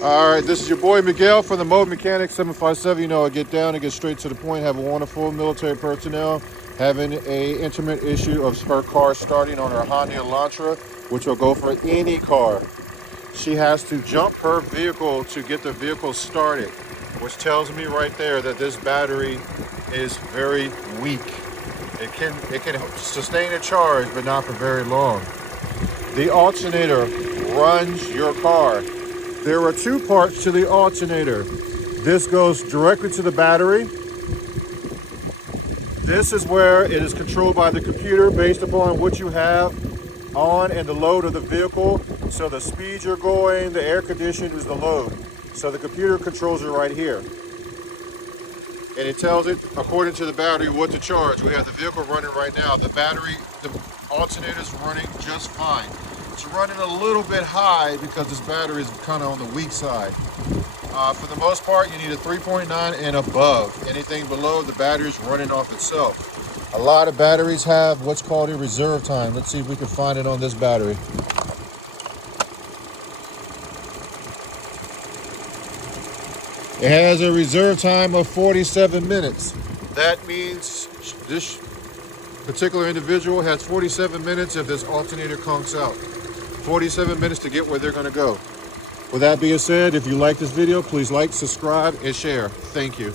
All right, this is your boy Miguel from the Mode Mechanic 757. You know, I get down and get straight to the point. Have a wonderful military personnel having a intimate issue of her car starting on her Honda Elantra, which will go for any car. She has to jump her vehicle to get the vehicle started, which tells me right there that this battery is very weak. It can sustain a charge, but not for very long. The alternator runs your car. There are two parts to the alternator. This goes directly to the battery. This is where it is controlled by the computer based upon what you have on and the load of the vehicle. So the speed you're going, the air condition is the load. So the computer controls it right here. And it tells it, according to the battery, what to charge. We have the vehicle running right now. The alternator is running just fine. It's running a little bit high because this battery is kind of on the weak side. For the most part, you need a 3.9 and above. Anything below, the battery is running off itself. A lot of batteries have what's called a reserve time. Let's see if we can find it on this battery. It has a reserve time of 47 minutes. That means this particular individual has 47 minutes if this alternator conks out. 47 minutes to get where they're going to go. With that being said, if you like this video, please like, subscribe, and share. Thank you.